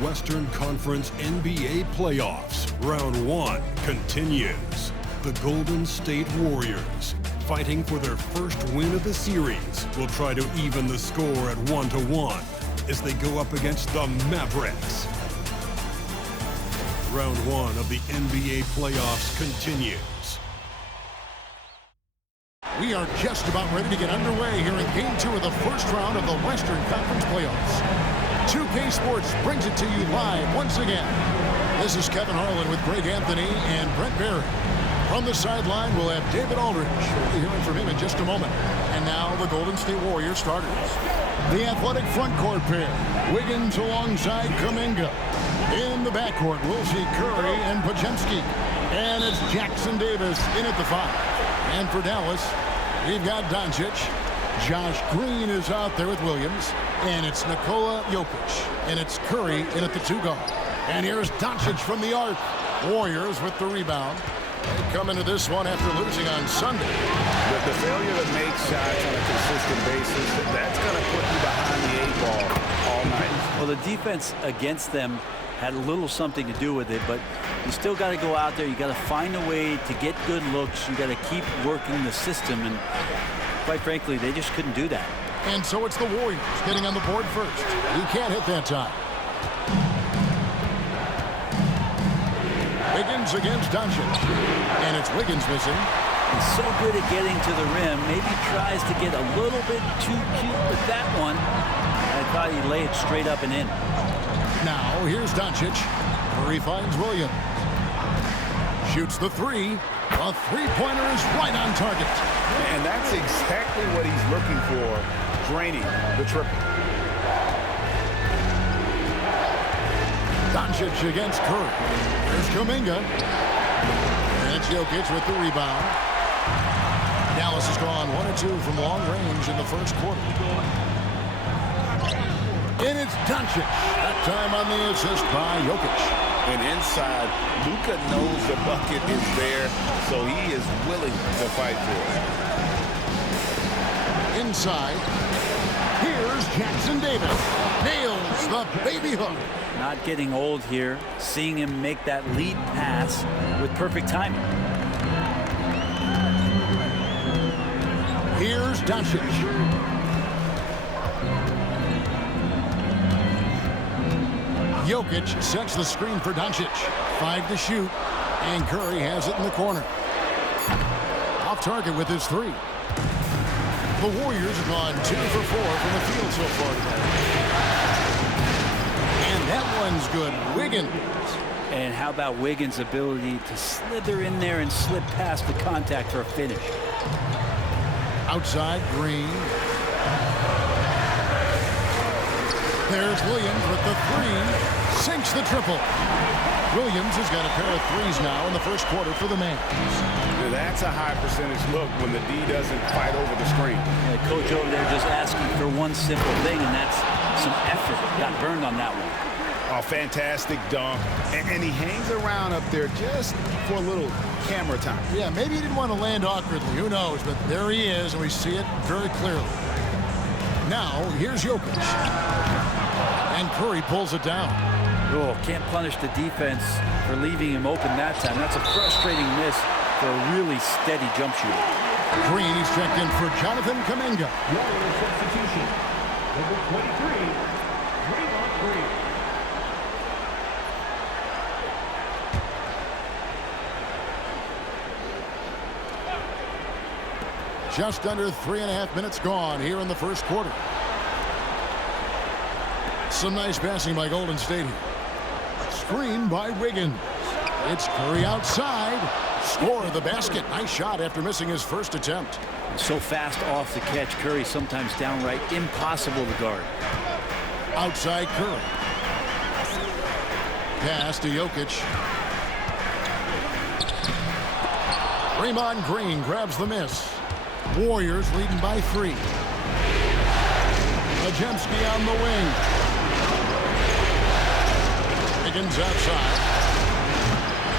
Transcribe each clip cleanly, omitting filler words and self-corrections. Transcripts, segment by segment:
Western Conference NBA playoffs. Round 1 continues. The Golden State Warriors, fighting for their first win of the series, will try to even the score at 1-1 as they go up against the Mavericks. Round 1 of the NBA playoffs continues. We are just about ready to get underway here in Game 2 of the first round of the Western Conference playoffs. 2K Sports brings it to you live once again. This is Kevin Harlan with Greg Anthony and Brent Barry. From the sideline, we'll have David Aldridge. We'll be hearing from him in just a moment. And now the Golden State Warriors starters. The athletic front court pair, Wiggins alongside Kuminga. In the backcourt, we'll see Curry and Podziemski. And it's Jackson Davis in at the 5. And for Dallas, we've got Doncic. Josh Green is out there with Williams. And it's Nikola Jokic. And it's Curry in at the 2 guard. And here's Doncic from the arc. Warriors with the rebound. They come into this one after losing on Sunday. The failure to make shots on a consistent basis, that's going to put you behind the 8 ball all night. Well, the defense against them had a little something to do with it, but you still got to go out there. You got to find a way to get good looks. You got to keep working the system, and quite frankly, they just couldn't do that. And so it's the Warriors getting on the board first. He can't hit that time. Wiggins against Doncic. And it's Wiggins missing. He's so good at getting to the rim. Maybe tries to get a little bit too cute with that one. I thought he'd lay it straight up and in. Now, here's Doncic. Curry finds Williams. Shoots the 3. A three-pointer is right on target. And that's exactly what he's looking for, draining the triple. Doncic against Curry. Here's Kuminga. And it's Jokic with the rebound. Dallas has gone 1 of 2 from long range in the first quarter. And it's Doncic. That time on the assist by Jokic. And inside, Luka knows the bucket is there, so he is willing to fight for it. Inside, here's Jackson Davis. Nails the baby hook. Not getting old here. Seeing him make that lead pass with perfect timing. Here's Doncic. Jokic sets the screen for Doncic. 5 to shoot. And Curry has it in the corner. Off target with his 3. The Warriors have gone 2 for 4 from the field so far today. And that one's good. Wiggins. And how about Wiggins' ability to slither in there and slip past the contact for a finish? Outside, Green. There's Williams with the 3. Sinks the triple. Williams has got a pair of 3s now in the first quarter for the Mavs. That's a high percentage look when the D doesn't fight over the screen. Yeah, coach over there just asking for one simple thing, and that's some effort. Got burned on that one. A fantastic dunk. And he hangs around up there just for a little camera time. Yeah, maybe he didn't want to land awkwardly. Who knows? But there he is, and we see it very clearly. Now, here's Jokic. And Curry pulls it down. Oh, can't punish the defense for leaving him open that time. That's a frustrating miss for a really steady jump shooter. Green, he's checked in for Jonathan Kuminga. Warrior substitution. Number 23, Draymond Green. Just under 3.5 minutes gone here in the first quarter. Some nice passing by Golden State here. Screen by Wiggins. It's Curry outside. Score the basket. Nice shot after missing his first attempt. So fast off the catch, Curry sometimes downright impossible to guard. Outside Curry. Pass to Jokic. Draymond Green grabs the miss. Warriors leading by 3. Podziemski on the wing. Wiggins outside.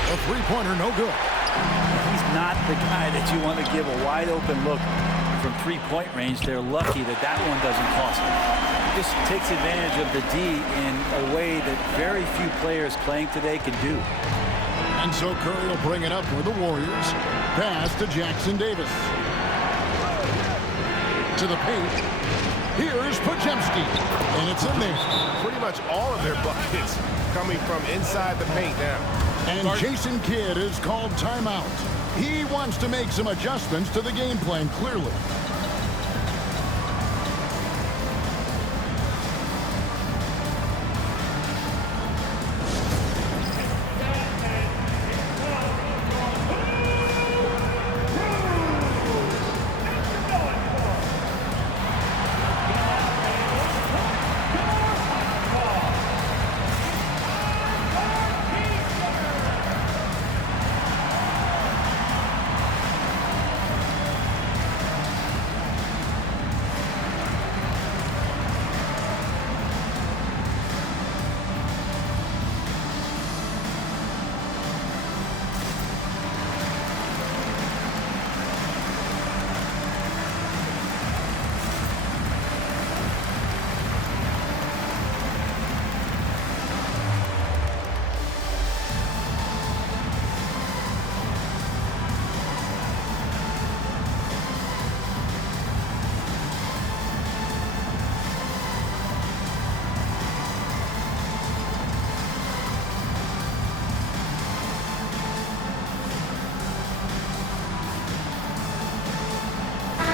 A three-pointer, no good. He's not the guy that you want to give a wide-open look from three-point range. They're lucky that that one doesn't cost him. He just takes advantage of the D in a way that very few players playing today can do. And so Curry will bring it up for the Warriors. Pass to Jackson Davis. To the paint. Here's Podziemski. And it's in there. Pretty much all of their buckets coming from inside the paint now. And Jason Kidd is called timeout. He wants to make some adjustments to the game plan, clearly.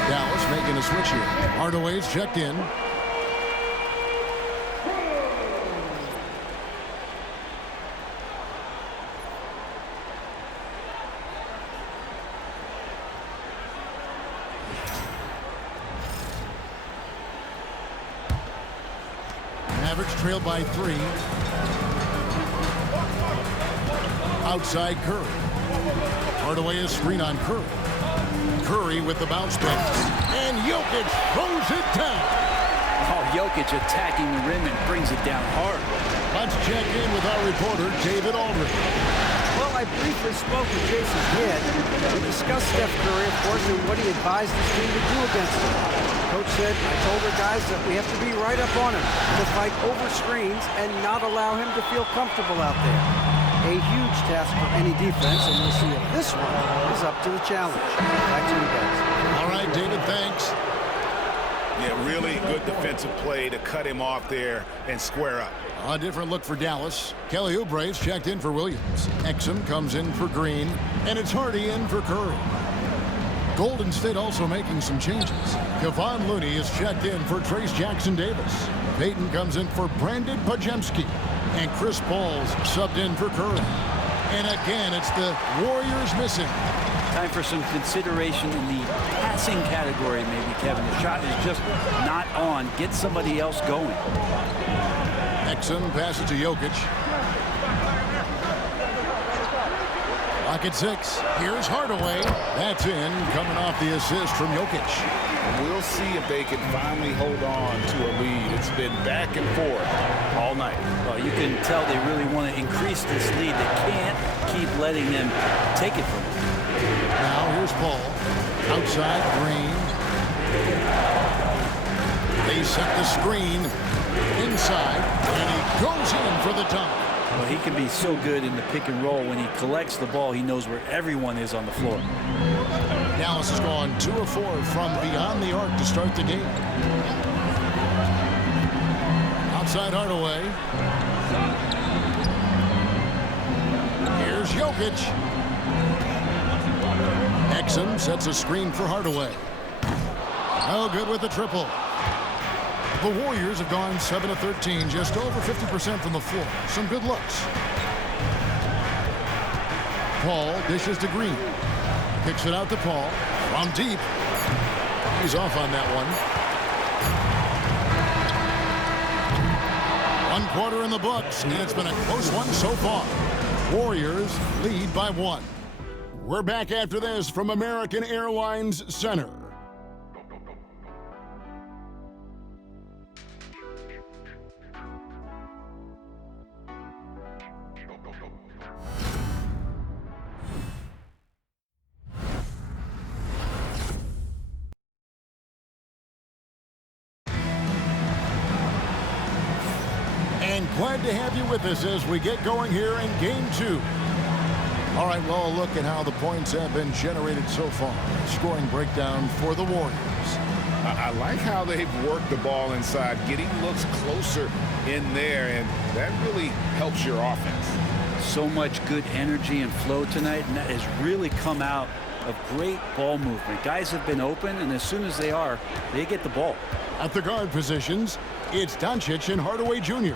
Dallas making a switch here. Hardaway's checked in. Mavericks trailed by 3. Outside Curry. Hardaway is screen on Curry. Curry with the bounce pass. And Jokic throws it down. Oh, Jokic attacking the rim and brings it down hard. Let's check in with our reporter, David Aldridge. Well, I briefly spoke with Jason Kidd. We discussed Steph Curry, of course, and what he advised his team to do against him. Coach said, I told our guys that we have to be right up on him, to fight over screens and not allow him to feel comfortable out there. A huge task for any defense, and we'll see if this one is up to the challenge. Back to you guys. All right, David, thanks. Yeah, really good defensive play to cut him off there and square up. A different look for Dallas. Kelly Oubre's checked in for Williams. Exum comes in for Green, and it's Hardy in for Curry. Golden State also making some changes. Kevon Looney is checked in for Trace Jackson Davis. Payton comes in for Brandon Podziemski. And Chris Paul's subbed in for Curry. And again, it's the Warriors missing. Time for some consideration in the passing category, maybe, Kevin. The shot is just not on. Get somebody else going. Exum passes to Jokic. Clock at 6. Here's Hardaway. That's in, coming off the assist from Jokic. We'll see if they can finally hold on to a lead. It's been back and forth all night. Well, you can tell they really want to increase this lead. They can't keep letting them take it from them. Now here's Paul. Outside Green. They set the screen inside, and he goes in for the dunk. Well, he can be so good in the pick and roll. When he collects the ball, he knows where everyone is on the floor. Dallas has gone 2 of 4 from beyond the arc to start the game. Outside Hardaway. Here's Jokic. Exum sets a screen for Hardaway. No good with the triple. The Warriors have gone 7 of 13, just over 50% from the floor. Some good looks. Paul dishes to Green. Kicks it out to Paul. From deep. He's off on that one. 1 quarter in the books, and it's been a close one so far. Warriors lead by 1. We're back after this from American Airlines Center. Glad to have you with us as we get going here in Game 2. All right, well, look at how the points have been generated so far. Scoring breakdown for the Warriors. I like how they've worked the ball inside, getting looks closer in there, and that really helps your offense. So much good energy and flow tonight, and that has really come out of great ball movement. Guys have been open, and as soon as they are, they get the ball. At the guard positions, it's Doncic and Hardaway Jr.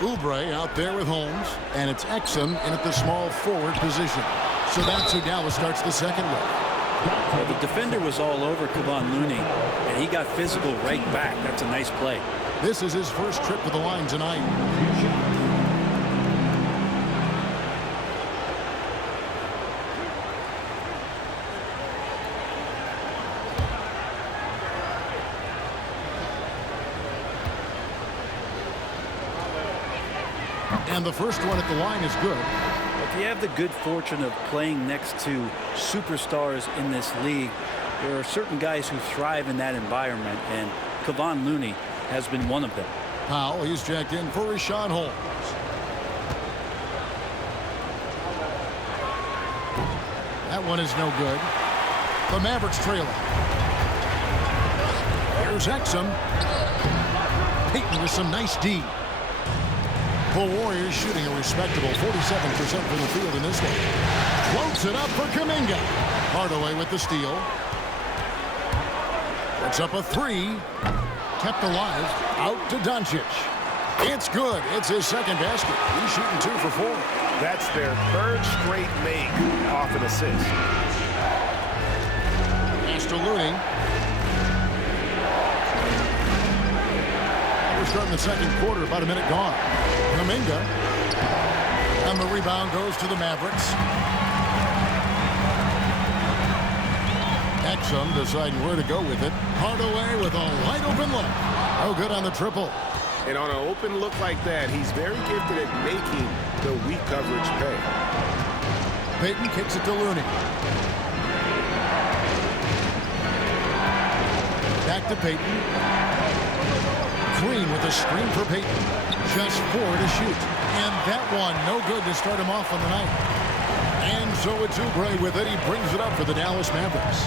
Oubre out there with Holmes, and it's Exum in at the small forward position. So that's who Dallas starts the second with. Well, the defender was all over Kevon Looney, and he got physical right back. That's a nice play. This is his first trip to the line tonight. And the first one at the line is good. If you have the good fortune of playing next to superstars in this league, there are certain guys who thrive in that environment, and Kevon Looney has been one of them. Powell, he's checked in for Richaun Holmes. That one is no good. The Mavericks trailing. Here's Exum. Payton with some nice D. The Warriors shooting a respectable 47% from the field in this one. Floats it up for Kuminga. Hardaway with the steal. Puts up a three. Kept alive. Out to Doncic. It's good. It's his second basket. He's shooting 2 for 4. That's their third straight make off an assist. Pass to Looney. We're starting the second quarter, about a minute gone. Kuminga. And the rebound goes to the Mavericks. Exum deciding where to go with it. Hardaway with a wide open look. Oh, good on the triple. And on an open look like that, he's very gifted at making the weak coverage pay. Payton kicks it to Looney. Back to Payton. Green with a screen for Payton. Just 4 to shoot. And that one, no good to start him off on the night. And so it's Oubre with it. He brings it up for the Dallas Mavericks.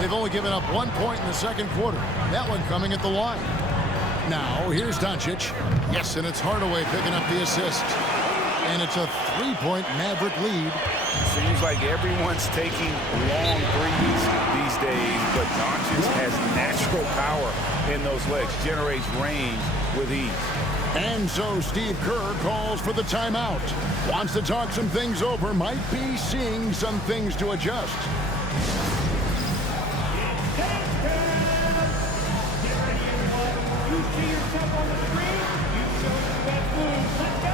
They've only given up 1 point in the second quarter. That one coming at the line. Now, here's Doncic. Yes, and it's Hardaway picking up the assist. And it's a 3-point Maverick lead. Seems like everyone's taking long threes these days, but Doncic has natural power in those legs, generates range with ease. And so Steve Kerr calls for the timeout. Wants to talk some things over, might be seeing some things to adjust. You see yourself on the screen, you show the best moves. Let's go!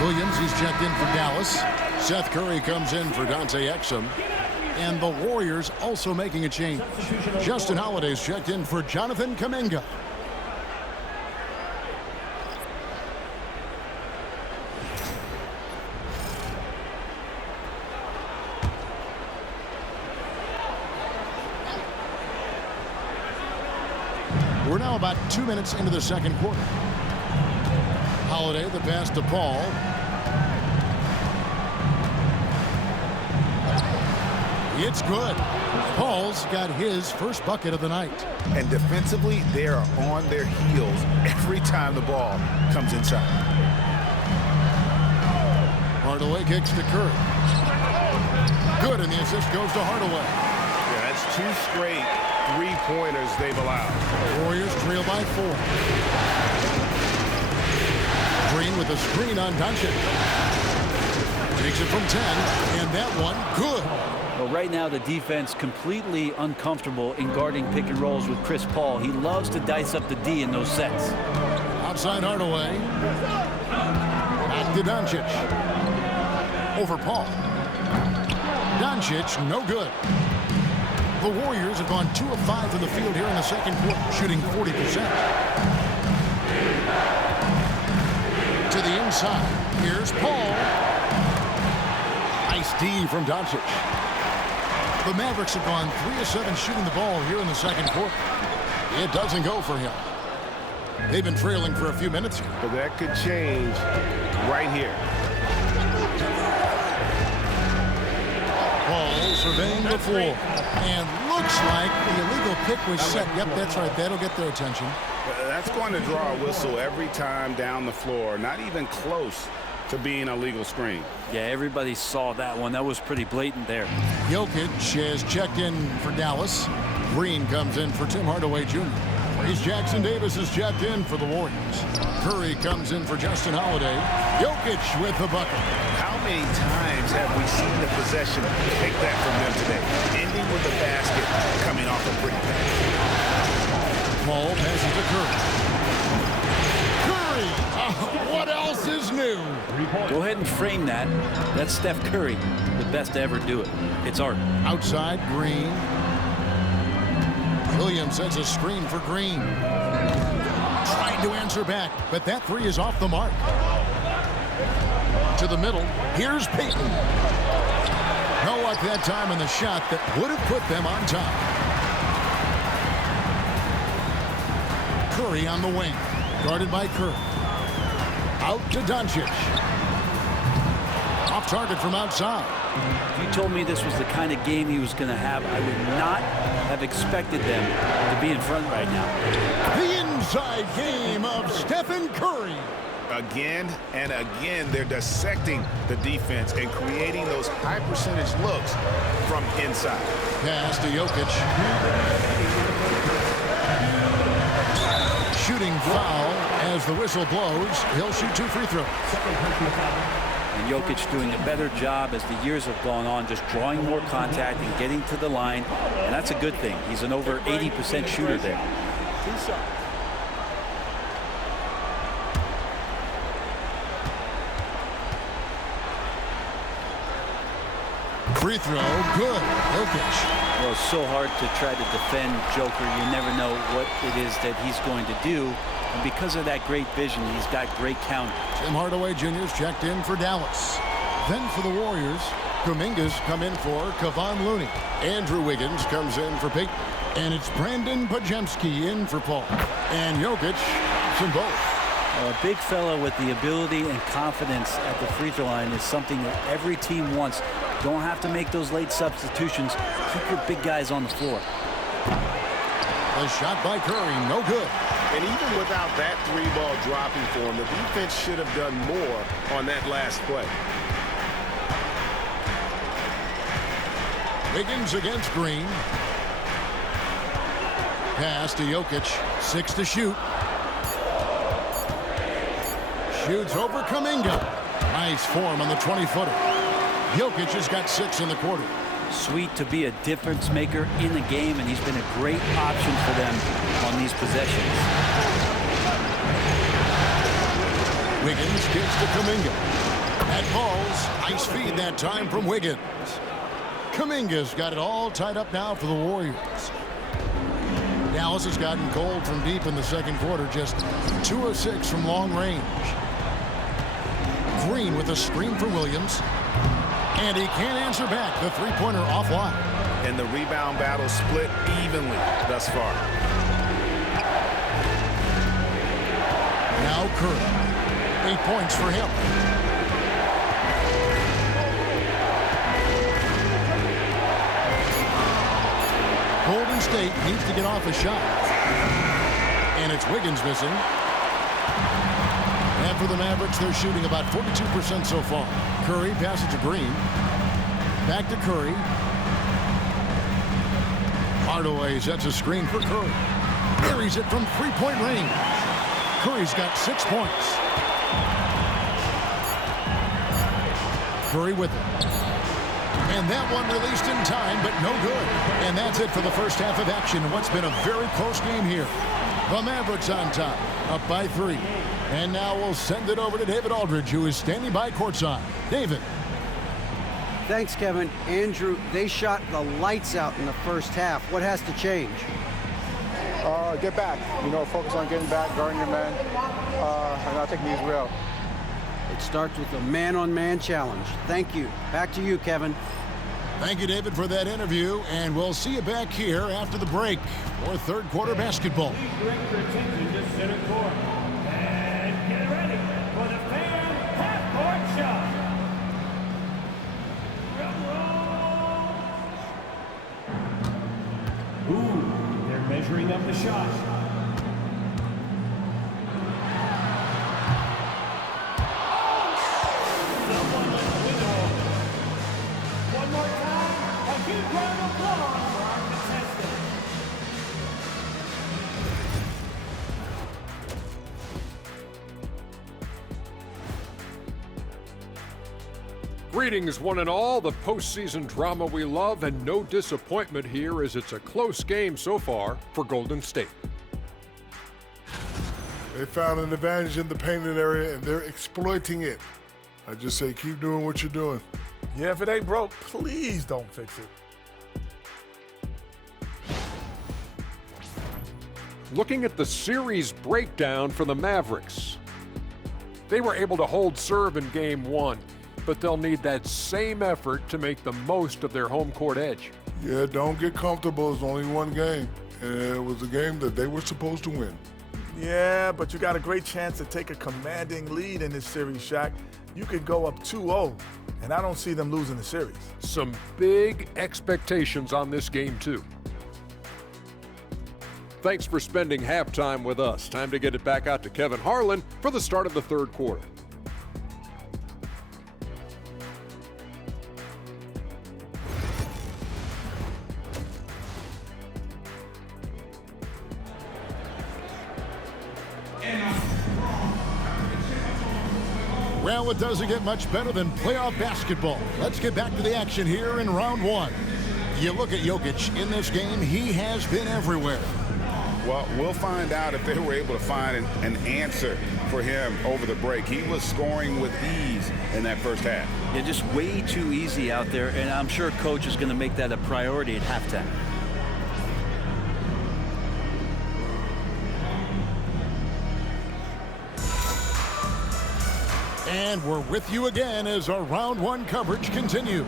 Williams, he's checked in for Dallas. Seth Curry comes in for Dante Exum. And the Warriors also making a change. Justin Holiday's checked in for Jonathan Kuminga. We're now about 2 minutes into the second quarter. Holiday, the pass to Paul. It's good. Paul's got his first bucket of the night. And defensively, they are on their heels every time the ball comes inside. Hardaway kicks to Curry. Good, and the assist goes to Hardaway. Yeah, that's 2 straight three-pointers they've allowed. The Warriors trail by 4. Green with a screen on Doncic. Takes it from 10, and that one good. Well, right now the defense completely uncomfortable in guarding pick and rolls with Chris Paul. He loves to dice up the D in those sets. Outside Hardaway. Back to Doncic. Over Paul. Doncic, no good. The Warriors have gone 2 of 5 from the field here in the second quarter, shooting 40%. To the inside. Here's Paul. Nice D from Doncic. The Mavericks have gone 3 of 7 shooting the ball here in the second quarter. It doesn't go for him. They've been trailing for a few minutes here. But that could change right here. Paul surveying the floor. And looks like the illegal pick was set. Yep, that's right. That'll get their attention. That's going to draw a whistle every time down the floor. Not even close to being a legal screen. Yeah, everybody saw that one. That was pretty blatant there. Jokic has checked in for Dallas. Green comes in for Tim Hardaway Jr. Reese Jackson Davis is checked in for the Warriors. Curry comes in for Justin Holiday. Jokic with the bucket. How many times have we seen the possession take that from them today? Ending with the basket, coming off a pretty pass. Paul passes to Curry. Curry! What else is new? Go ahead and frame that. That's Steph Curry, the best to ever do it. It's art. Outside, Green. Williams sets a screen for Green. Trying to answer back, but that three is off the mark. To the middle. Here's Payton. No luck that time in the shot that would have put them on top. Curry on the wing. Guarded by Curry. Out to Doncic. Off target from outside. If you told me this was the kind of game he was going to have, I would not have expected them to be in front right now. The inside game of Stephen Curry. Again and again, they're dissecting the defense and creating those high percentage looks from inside. Pass to Jokic. Shooting foul as the whistle blows. He'll shoot 2 free throws. And Jokic doing a better job as the years have gone on, just drawing more contact and getting to the line. And that's a good thing. He's an over 80% shooter there. Free throw, good. Jokic. Well, it's so hard to try to defend Joker. You never know what it is that he's going to do. And because of that great vision, he's got great counter. Tim Hardaway Jr.'s checked in for Dallas. Then for the Warriors, Kuminga's come in for Kevon Looney. Andrew Wiggins comes in for Payton. And it's Brandon Podziemski in for Paul. And Jokic stops them both. A big fella with the ability and confidence at the free throw line is something that every team wants. Don't have to make those late substitutions. Keep your big guys on the floor. The shot by Curry, no good. And even without that three ball dropping for him, the defense should have done more on that last play. Wiggins against Green. Pass to Jokic, 6 to shoot. Shoots over Kuminga. Nice form on the 20-footer. Jokic has got 6 in the quarter. Sweet to be a difference maker in the game, and he's been a great option for them on these possessions. Wiggins gets to Kuminga. That ball's nice feed that time from Wiggins. Kuminga's got it all tied up now for the Warriors. Dallas has gotten cold from deep in the second quarter, just 2 of 6 from long range. Green with a screen for Williams. And he can't answer back. The three-pointer offline. And the rebound battle split evenly thus far. Now Curry. 8 points for him. Golden State needs to get off a shot. And it's Wiggins missing. And for the Mavericks, they're shooting about 42% so far. Curry passes to Green. Back to Curry. Hardaway sets a screen for Curry. Carries it from three-point range. Curry's got 6 points. Curry with it. And that one released in time, but no good. And that's it for the first half of action. What's been a very close game here. The Mavericks on top, up by 3. And now we'll send it over to David Aldridge, who is standing by courtside. David. Thanks, Kevin. Andrew, they shot the lights out in the first half. What has to change? Get back. Focus on getting back, guarding your men, and not taking these real. It starts with a man-on-man challenge. Thank you. Back to you, Kevin. Thank you, David, for that interview, and we'll see you back here after the break for third quarter basketball. Please direct your attention to center court. And get ready for the fan half-court shot. Ooh, they're measuring up the shot. One more time, a huge round of applause for our contestants. Greetings, one and all. The postseason drama we love, and no disappointment here as it's a close game so far for Golden State. They found an advantage in the painted area, and they're exploiting it. I just say keep doing what you're doing. Yeah, if it ain't broke, please don't fix it. Looking at the series breakdown for the Mavericks. They were able to hold serve in Game 1, but they'll need that same effort to make the most of their home court edge. Yeah, don't get comfortable. It's only one game, and it was a game that they were supposed to win. Yeah, but you got a great chance to take a commanding lead in this series, Shaq. You could go up 2-0, and I don't see them losing the series. Some big expectations on this game, too. Thanks for spending halftime with us. Time to get it back out to Kevin Harlan for the start of the third quarter. Well, it doesn't get much better than playoff basketball. Let's get back to the action here in round 1. You look at Jokic in this game, he has been everywhere. Well, we'll find out if they were able to find an answer for him over the break. He was scoring with ease in that first half. Yeah, just way too easy out there, and I'm sure coach is going to make that a priority at halftime. And we're with you again as our round 1 coverage continues.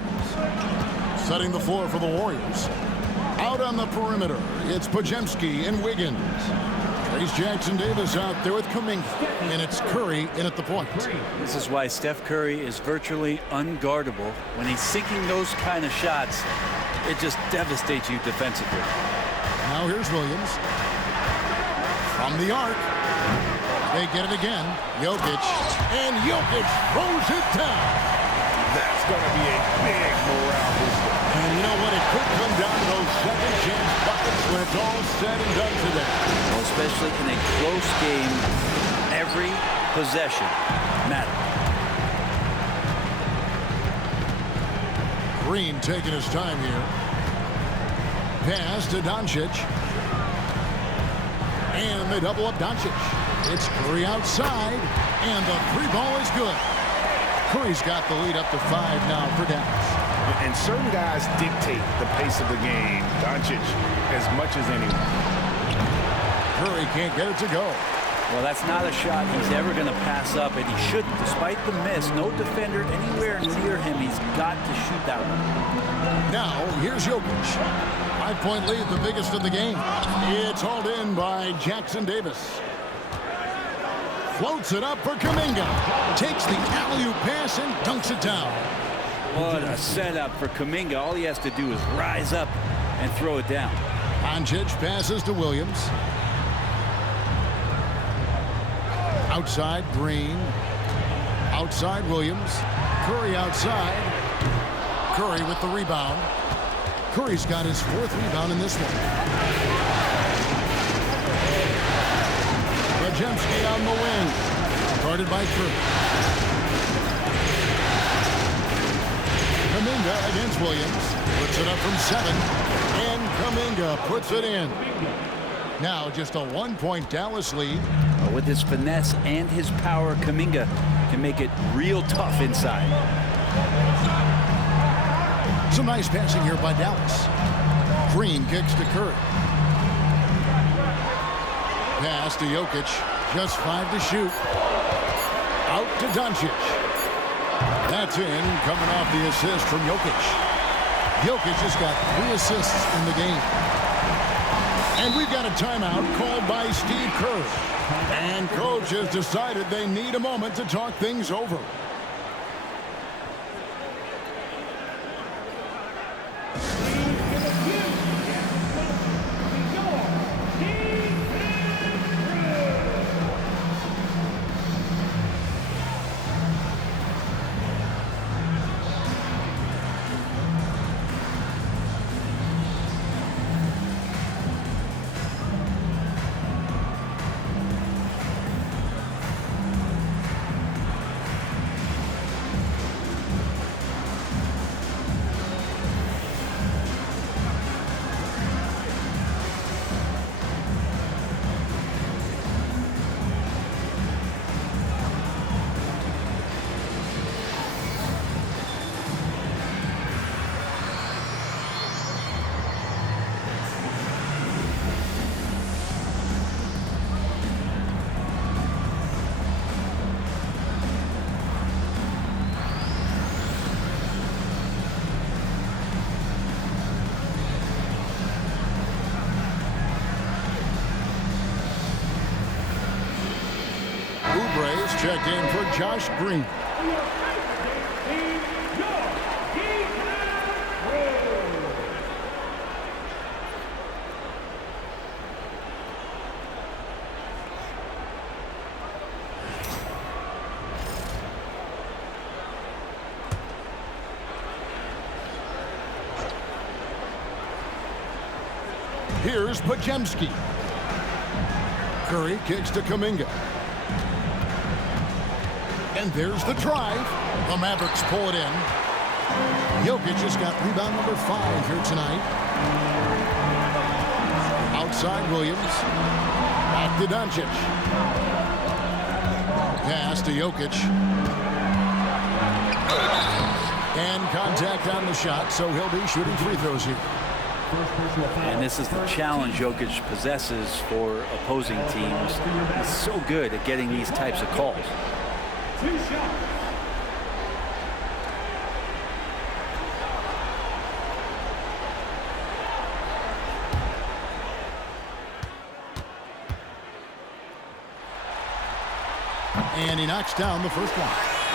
Setting the floor for the Warriors. Out on the perimeter, it's Podziemski and Wiggins. Trace Jackson-Davis out there with Kuminga. And it's Curry in at the point. This is why Steph Curry is virtually unguardable. When he's sinking those kind of shots, it just devastates you defensively. Now here's Williams. From the arc. They get it again. Jokic. And Jokic throws it down. That's going to be a big morale booster. And you know what? It could come down to those second chance buckets when it's all said and done today. Well, especially in a close game, every possession matters. Green taking his time here. Pass to Doncic. And they double up Doncic. It's Curry outside, and the 3-ball is good. Curry's got the lead up to 5 now for Dallas. And certain guys dictate the pace of the game. Doncic as much as anyone. Curry can't get it to go. Well, that's not a shot he's ever going to pass up, and he shouldn't. Despite the miss, no defender anywhere near him. He's got to shoot that one. Now, here's Jokic. 5-point lead, the biggest of the game. It's hauled in by Jackson-Davis. Floats it up for Kuminga. Takes the alley-oop pass and dunks it down. What a setup for Kuminga. All he has to do is rise up and throw it down. Doncic passes to Williams. Outside, Green. Outside, Williams. Curry outside. Curry with the rebound. Curry's got his 4th rebound in this one. Podziemski on the wing. Guarded by Curry. Kuminga against Williams. Puts it up from 7. And Kuminga puts it in. Now just a 1-point Dallas lead. With his finesse and his power, Kuminga can make it real tough inside. Some nice passing here by Dallas. Green kicks to Curry. Pass to Jokic. Just 5 to shoot. Out to Doncic. That's in, coming off the assist from Jokic. Jokic has got 3 assists in the game. And we've got a timeout called by Steve Kerr. And coach has decided they need a moment to talk things over. Checked in for Josh Green. Here's Podziemski. Curry kicks to Kuminga. And there's the drive. The Mavericks pull it in. Jokic has got rebound number 5 here tonight. Outside Williams. Back to Doncic. Pass to Jokic. And contact on the shot, so he'll be shooting free throws here. And this is the challenge Jokic possesses for opposing teams. He's so good at getting these types of calls. And he knocks down the first one.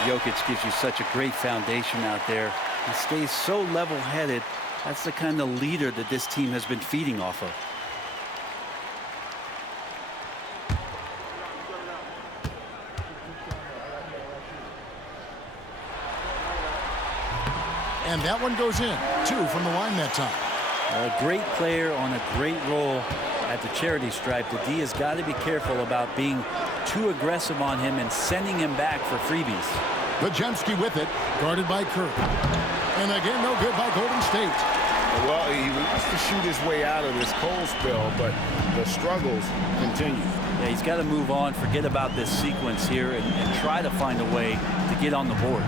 Jokic gives you such a great foundation out there. He stays so level-headed. That's the kind of leader that this team has been feeding off of. And that one goes in. 2 from the line that time. A great player on a great role at the charity stripe. The D has got to be careful about being too aggressive on him and sending him back for freebies. Podziemski with it, guarded by Curry. And again, no good by Golden State. Well, he wants to shoot his way out of this cold spell, but the struggles continue. Yeah, he's got to move on, forget about this sequence here, and try to find a way to get on the board.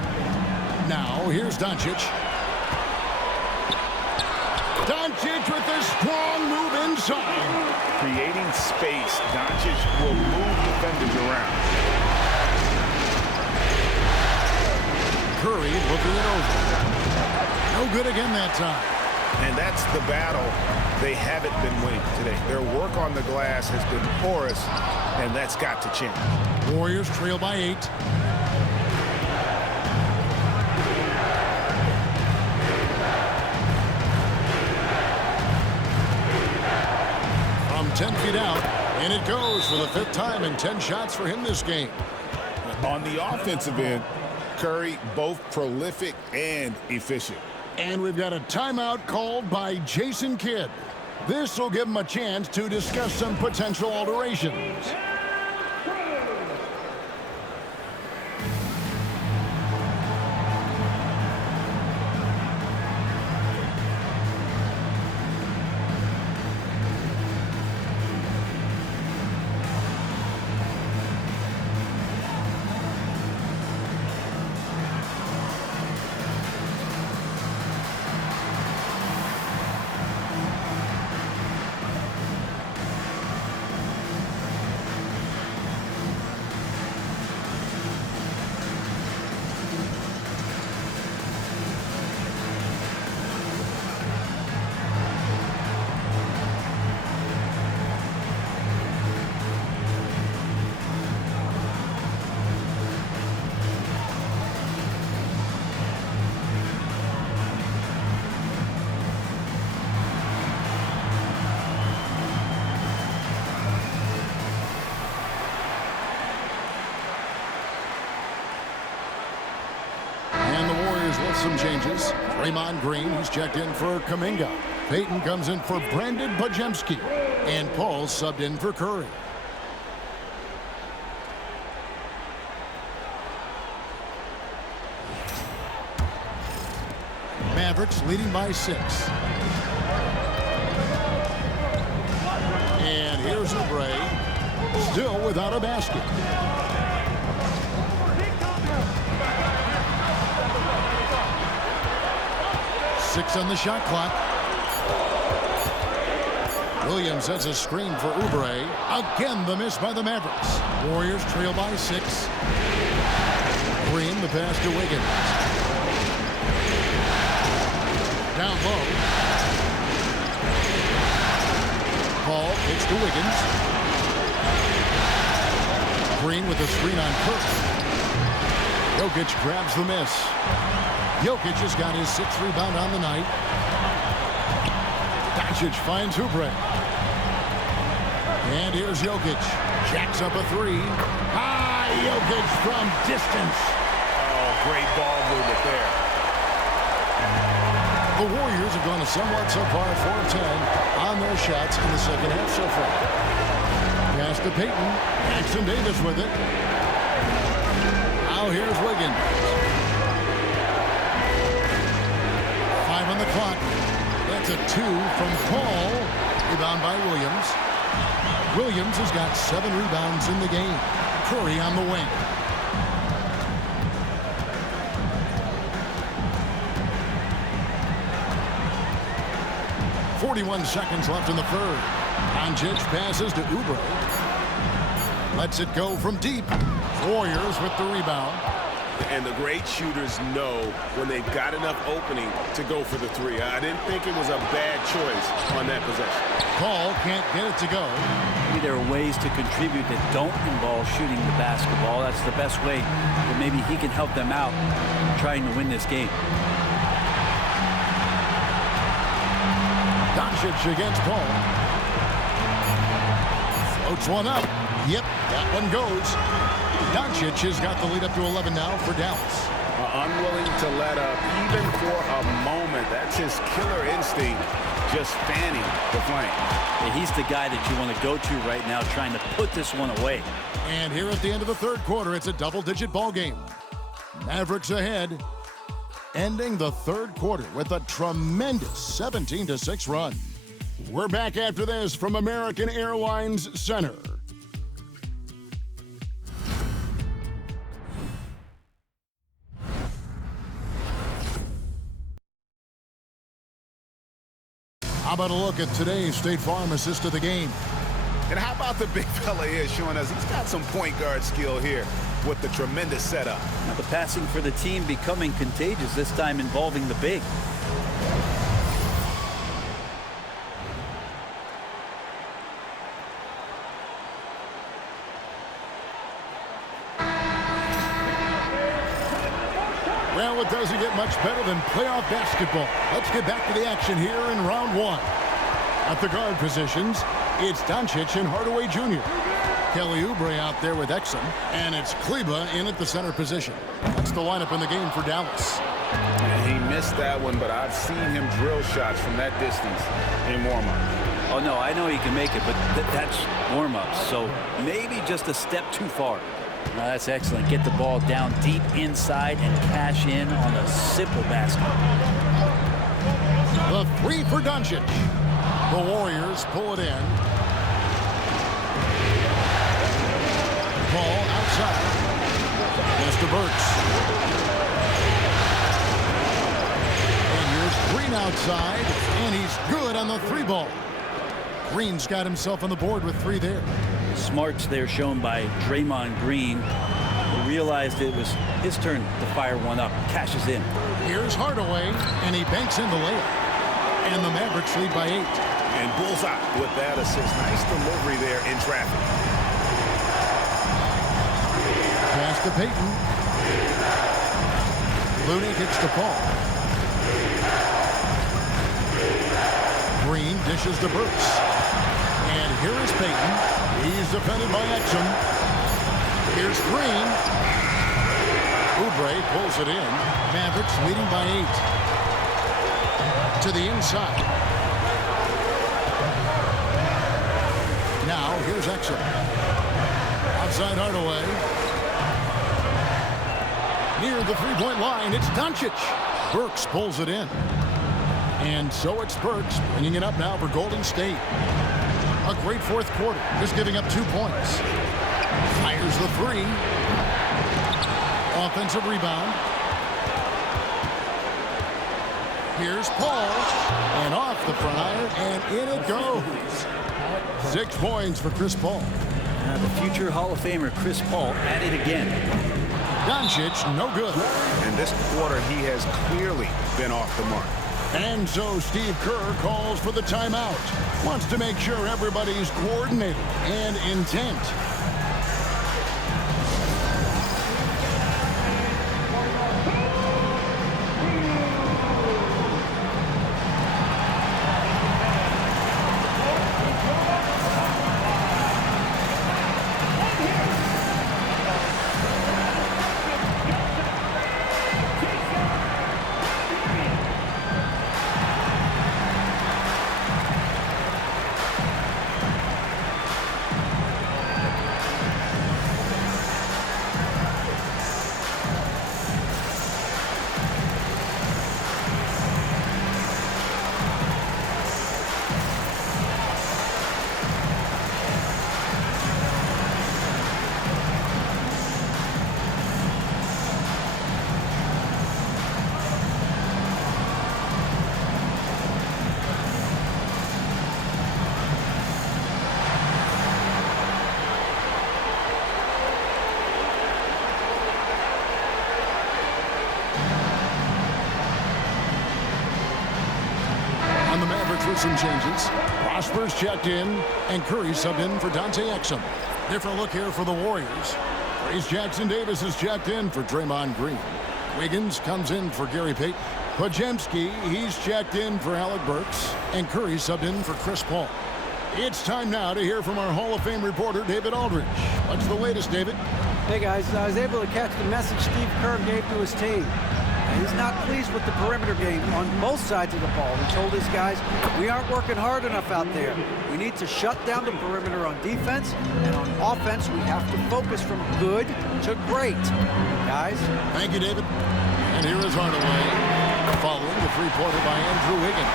Now, here's Doncic. Doncic with a strong move inside. Creating space, Doncic will move defenders around. Curry looking it over. No good again that time. And that's the battle they haven't been winning today. Their work on the glass has been porous, and that's got to change. Warriors trail by 8. From 10 feet out, and it goes for the 5th time and 10 shots for him this game. On the offensive end, Curry both prolific and efficient. And we've got a timeout called by Jason Kidd. This will give him a chance to discuss some potential alterations. some changes. Draymond Green, he's checked in for Kuminga. Payton comes in for Brandon Podziemski. And Paul subbed in for Curry. Mavericks leading by 6. And here's Oubre, still without a basket. Six on the shot clock. Williams has a screen for Oubre. Again, the miss by the Mavericks. Warriors trail by 6. Green, the pass to Wiggins. Down low. Ball kicks to Wiggins. Green with a screen on Kirk. Jokic grabs the miss. Jokic has got his 6th rebound on the night. Doncic finds Oubre. And here's Jokic. Jacks up a 3. Jokic from distance. Oh, great ball movement there. The Warriors have gone somewhat so far 4 of 10 on their shots in the second half so far. Pass to Payton. Jackson Davis with it. Now here's Wiggins. 5 on the clock. That's a 2 from Paul. Rebound by Williams. Williams has got 7 rebounds in the game. Curry on the wing. .41 seconds left in the third. Doncic passes to Oubre. Lets it go from deep. Warriors with the rebound. And the great shooters know when they've got enough opening to go for the 3. I didn't think it was a bad choice on that possession. Paul can't get it to go. Maybe there are ways to contribute that don't involve shooting the basketball. That's the best way that maybe he can help them out trying to win this game. Doncic against Paul. Floats one up. Yep, that one goes. Doncic has got the lead up to 11 now for Dallas. Unwilling to let up even for a moment. That's his killer instinct, just fanning the flame. Yeah, he's the guy that you want to go to right now trying to put this one away. And here at the end of the third quarter, it's a double-digit ball game. Mavericks ahead, ending the third quarter with a tremendous 17-6 run. We're back after this from American Airlines Center. How about a look at today's State Farm assist of the game? And how about the big fella here showing us he's got some point guard skill here with the tremendous setup. Now the passing for the team becoming contagious, this time involving the big. Well, it doesn't get much better than playoff basketball. Let's get back to the action here in round 1. At the guard positions, it's Doncic and Hardaway Jr. Kelly Oubre out there with Exum, and it's Kleber in at the center position. That's the lineup in the game for Dallas. And he missed that one, but I've seen him drill shots from that distance in warm-up. Oh, no, I know he can make it, but that's warm-ups, so maybe just a step too far. No, that's excellent. Get the ball down deep inside and cash in on a simple basket. The 3 for Doncic. The Warriors pull it in. Ball outside. Pass to Burks. And here's Green outside, and he's good on the 3 ball. Green's got himself on the board with 3 there. Smarts there shown by Draymond Green. He realized it was his turn to fire one up. Cashes in. Here's Hardaway, and he banks in the layup. And the Mavericks lead by 8. And bullseye with that assist. Nice delivery there in traffic. Pass to Payton. Looney kicks to Paul. Green dishes to Burks. And here is Payton. He's defended by Exum. Here's Green. Oubre pulls it in. Mavericks leading by 8. To the inside. Now, here's Exum. Outside Hardaway. Near the three-point line, it's Doncic. Burks pulls it in. And so it's Burks bringing it up now for Golden State. A great fourth quarter, just giving up 2 points. Fires the three. Offensive rebound. Here's Paul. And off the fryer, and in it goes. 6 points for Chris Paul. The future Hall of Famer Chris Paul at it again. Doncic, no good. And this quarter, he has clearly been off the mark. And so Steve Kerr calls for the timeout. Wants to make sure everybody's coordinated and intent. Some changes. Prosper's checked in, and Curry subbed in for Dante Exum. Different look here for the Warriors. Trace Jackson-Davis is checked in for Draymond Green. Wiggins comes in for Gary Payton. Podziemski, he's checked in for Alec Burks, and Curry subbed in for Chris Paul. It's time now to hear from our Hall of Fame reporter, David Aldridge. What's the latest, David? Hey, guys. I was able to catch the message Steve Kerr gave to his team. He's not pleased with the perimeter game on both sides of the ball. He told his guys, we aren't working hard enough out there. We need to shut down the perimeter on defense, and on offense, we have to focus from good to great. Guys? Thank you, David. And here is Hardaway, following the three-pointer by Andrew Wiggins.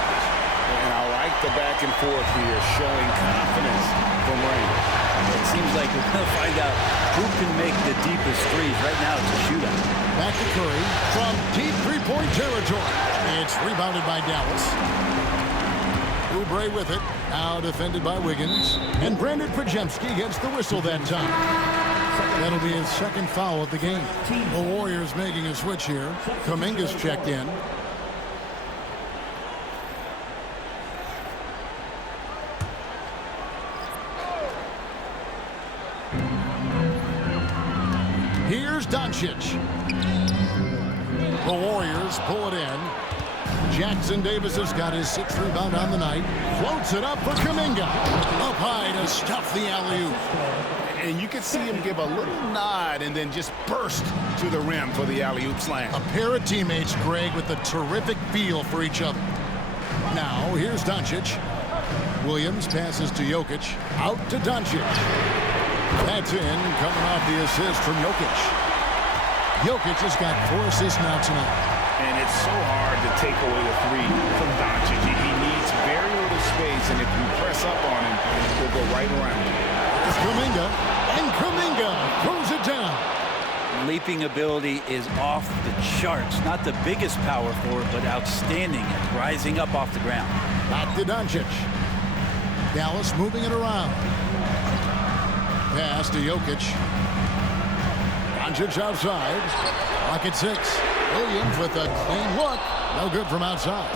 And I like the back and forth here, showing confidence from Rain. It seems like we're going to find out who can make the deepest threes. Right now, it's a shootout. Back to Curry from deep three-point territory. It's rebounded by Dallas. Oubre with it. Now defended by Wiggins. And Brandon Podziemski gets the whistle that time. That'll be his second foul of the game. The Warriors making a switch here. Kuminga's checked in. Here's Doncic. The Warriors pull it in. Jackson-Davis has got his 6th rebound on the night. Floats it up for Kuminga. Up high to stuff the alley-oop. And you can see him give a little nod and then just burst to the rim for the alley-oop slam. A pair of teammates, Greg, with a terrific feel for each other. Now, here's Doncic. Williams passes to Jokic. Out to Doncic. That's in, coming off the assist from Jokic. Jokic has got 4 assists now tonight. And it's so hard to take away a three from Doncic. He needs very little space, and if you press up on him, he'll go right around him. It's Kuminga, and Kuminga throws it down. Leaping ability is off the charts. Not the biggest power forward, but outstanding at rising up off the ground. Back to Doncic. Dallas moving it around. Pass to Jokic. Doncic outside. Clock at 6. Williams with a clean look. No good from outside.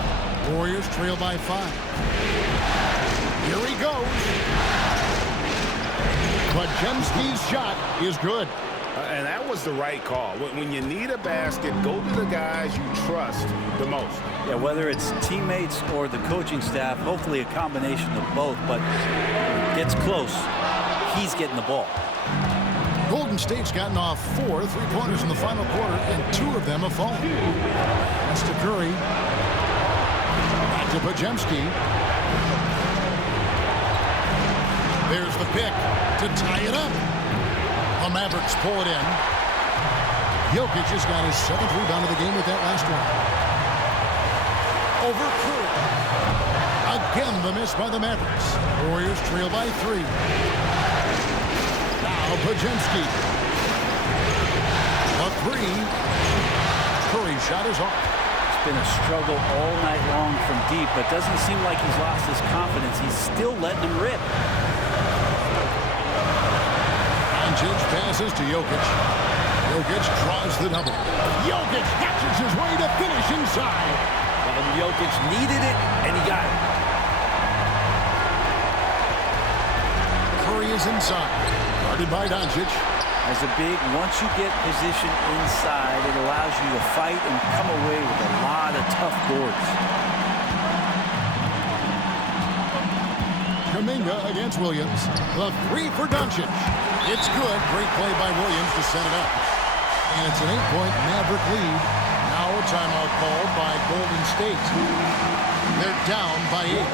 Warriors trail by 5. Here he goes. Podziemski's shot is good. And that was the right call. When you need a basket, go to the guys you trust the most. Yeah, whether it's teammates or the coaching staff, hopefully a combination of both, but gets close. He's getting the ball. The Golden State's gotten off 4 3-pointers in the final quarter, and 2 of them have fallen. That's to Curry. Back to Podziemski. There's the pick to tie it up. The Mavericks pull it in. Jokic has got his 7th rebound of the game with that last one. Over Curry. Again, the miss by the Mavericks. Warriors trail by 3. Now Podziemski. A 3. Curry's shot is off. It's been a struggle all night long from deep, but doesn't seem like he's lost his confidence. He's still letting him rip. Doncic passes to Jokic. Jokic draws the double. Jokic hatches his way to finish inside. Well, Jokic needed it, and he got it. Curry is inside. Guarded by Doncic. As a big, once you get position inside, it allows you to fight and come away with a lot of tough boards. Kuminga against Williams. The 3 for Doncic. It's good. Great play by Williams to set it up. And it's an 8-point Maverick lead. Now a timeout called by Golden State. They're down by 8.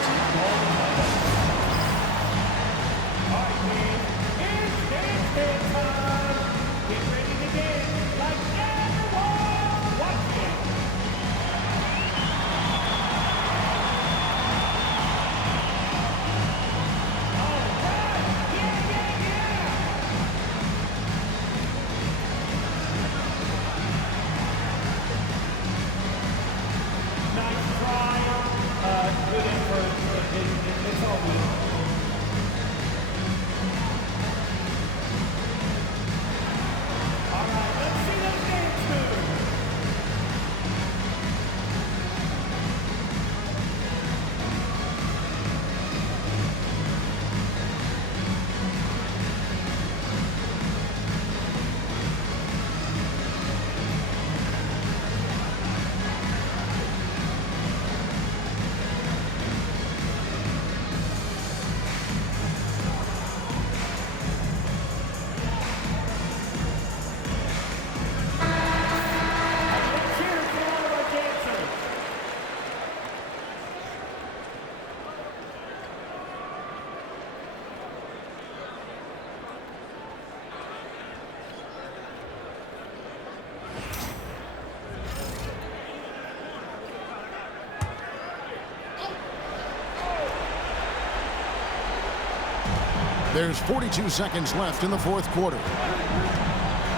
There's 42 seconds left in the 4th quarter.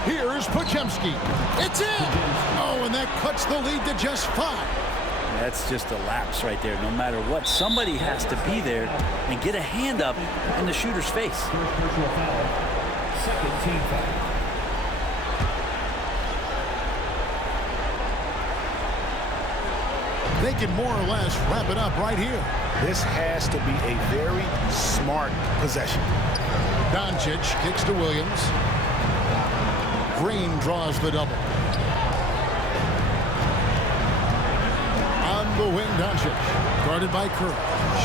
Here's Podziemski. It's in! Oh, and that cuts the lead to just 5. That's just a lapse right there. No matter what, somebody has to be there and get a hand up in the shooter's face. Second team foul. They can more or less wrap it up right here. This has to be a very smart possession. Doncic kicks to Williams. Green draws the double. On the wing, Doncic. Guarded by Curry.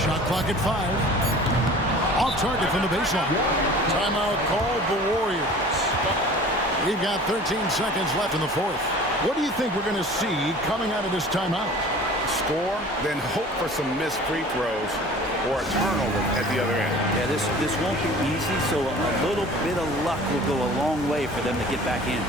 Shot clock at 5. Off target from the baseline. Timeout called the Warriors. We've got 13 seconds left in the 4th. What do you think we're going to see coming out of this timeout? Score, then hope for some missed free throws or a turnover at the other end. Yeah, this won't be easy, so a little bit of luck will go a long way for them to get back in.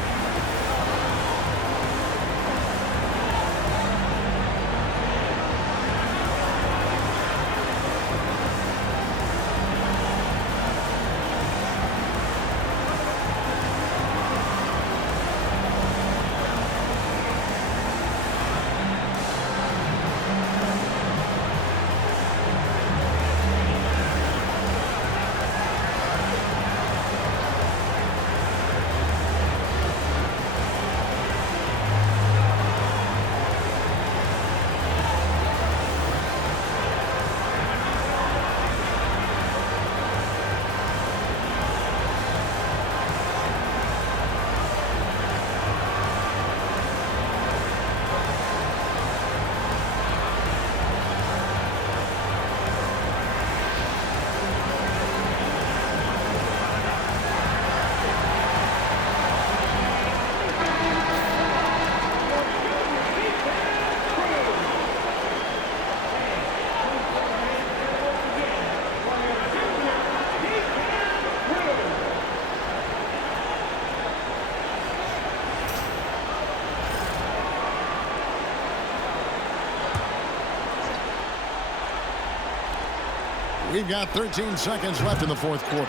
We've got 13 seconds left in the fourth quarter.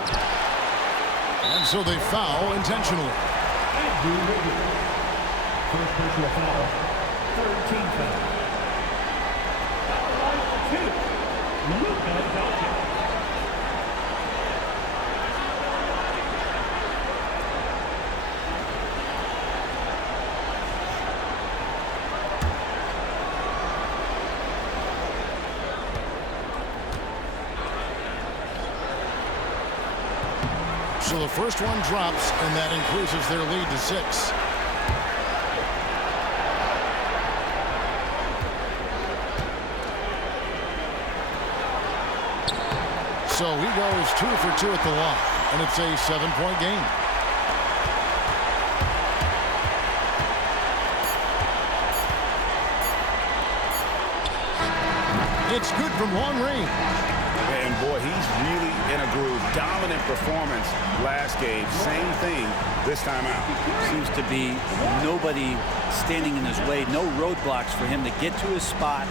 And so they foul intentionally. First personal foul. 13 foul. Foul line for 2. Luka Doncic. So the first one drops, and that increases their lead to 6. So he goes 2 for 2 at the line, and it's a 7-point game. It's good from long range. And boy, he's really in a groove. Dominant performance last game. Same thing this time out. Seems to be nobody standing in his way. No roadblocks for him to get to his spot,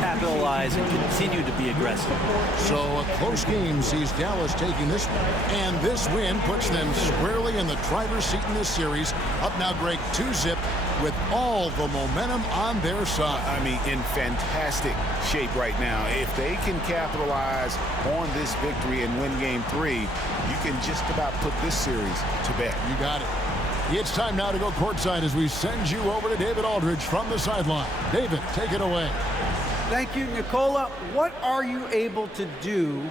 capitalize, and continue to be aggressive. So a close game sees Dallas taking this one. And this win puts them squarely in the driver's seat in this series. Up now, Greg, 2-zip with all the momentum on their side. I mean, in fantastic shape right now. If they can capitalize on this victory and win game 3, you can just about put this series to bed. You got it. It's time now to go courtside as we send you over to David Aldridge from the sideline. David, take it away. Thank you, Nikola. What are you able to do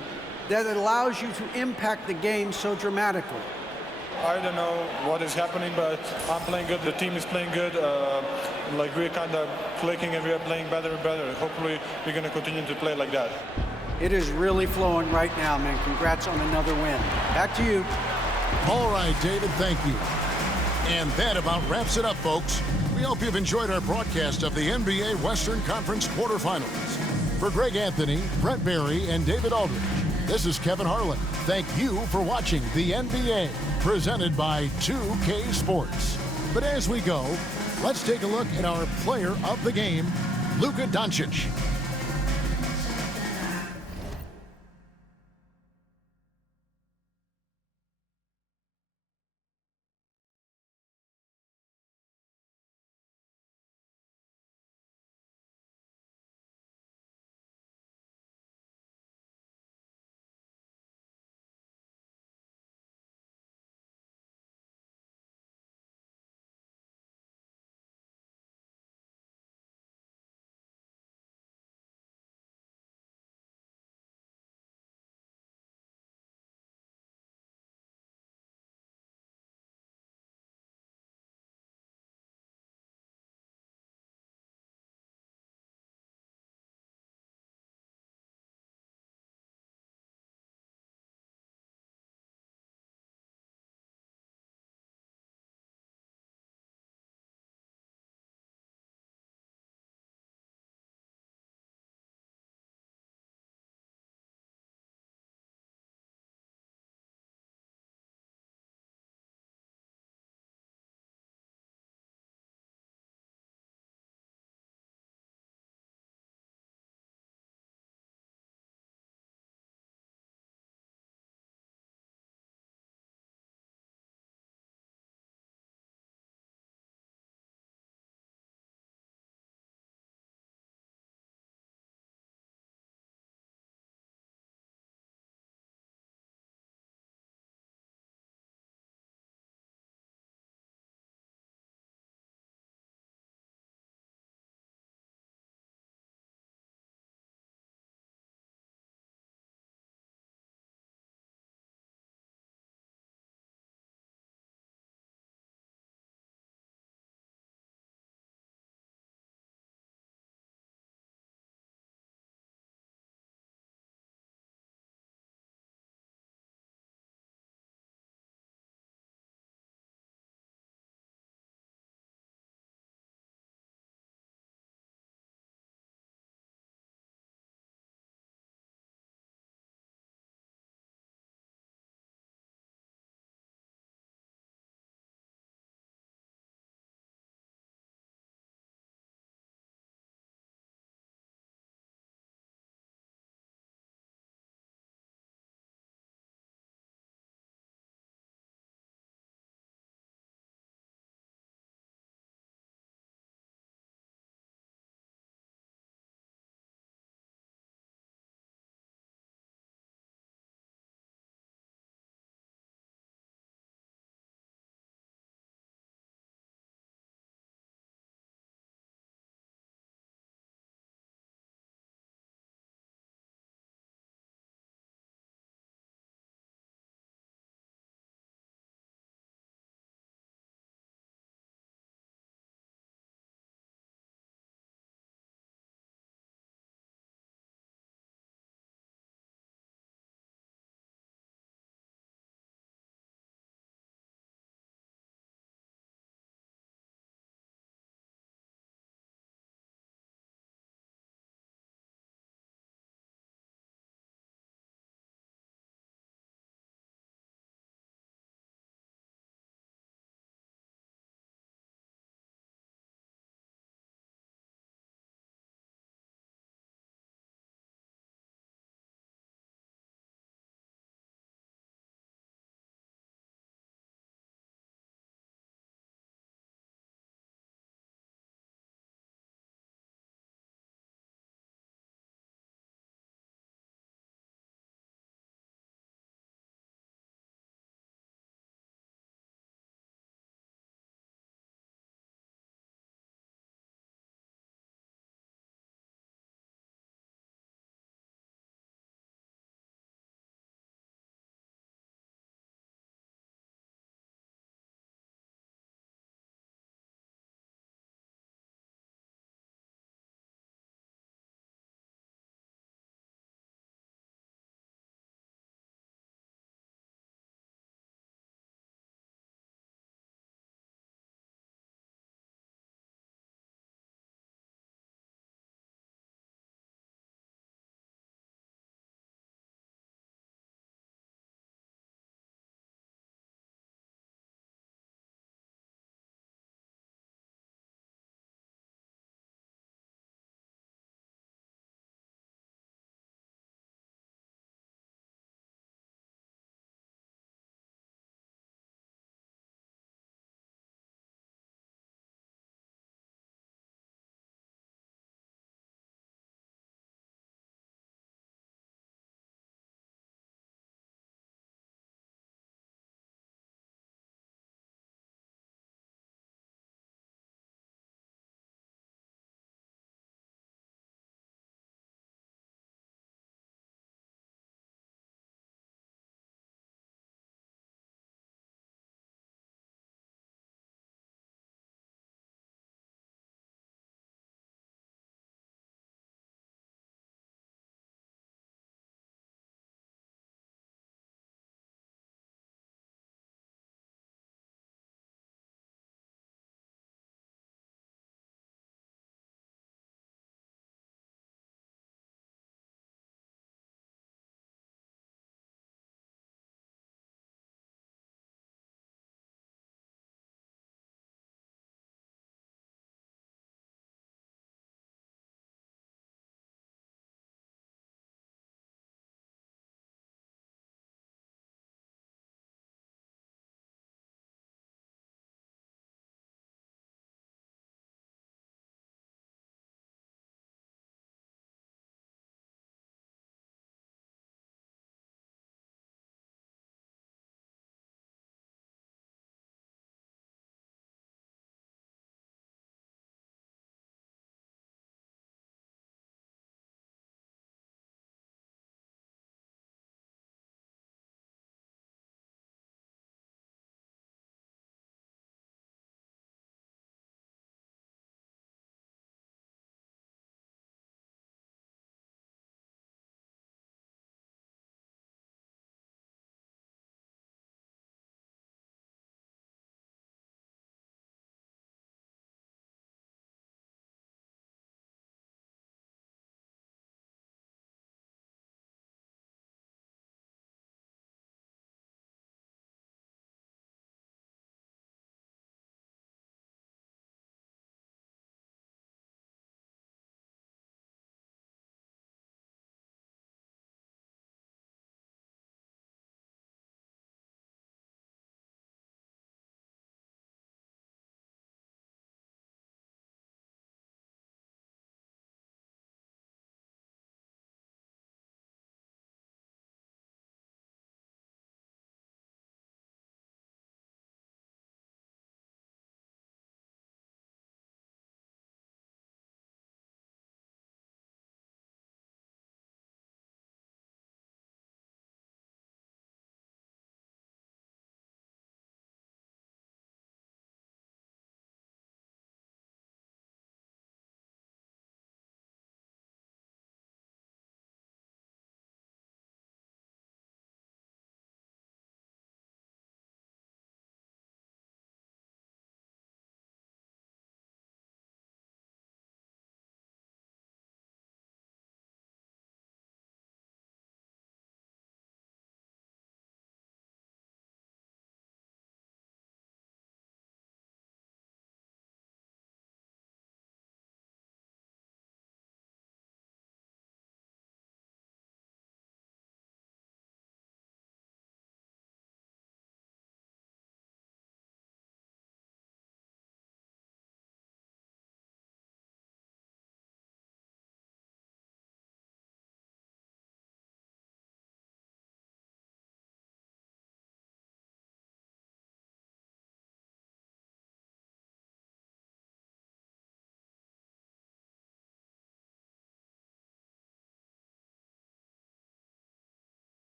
that allows you to impact the game so dramatically? I don't know what is happening, but I'm playing good. The team is playing good. Like we're kind of clicking and we're playing better and better. Hopefully we're going to continue to play like that. It is really flowing right now, man. Congrats on another win. Back to you. All right, David, thank you. And that about wraps it up, folks. We hope you've enjoyed our broadcast of the NBA Western Conference quarterfinals. For Greg Anthony, Brent Barry, and David Aldridge, this is Kevin Harlan. Thank you for watching the NBA, presented by 2K Sports. But as we go, let's take a look at our player of the game, Luka Doncic.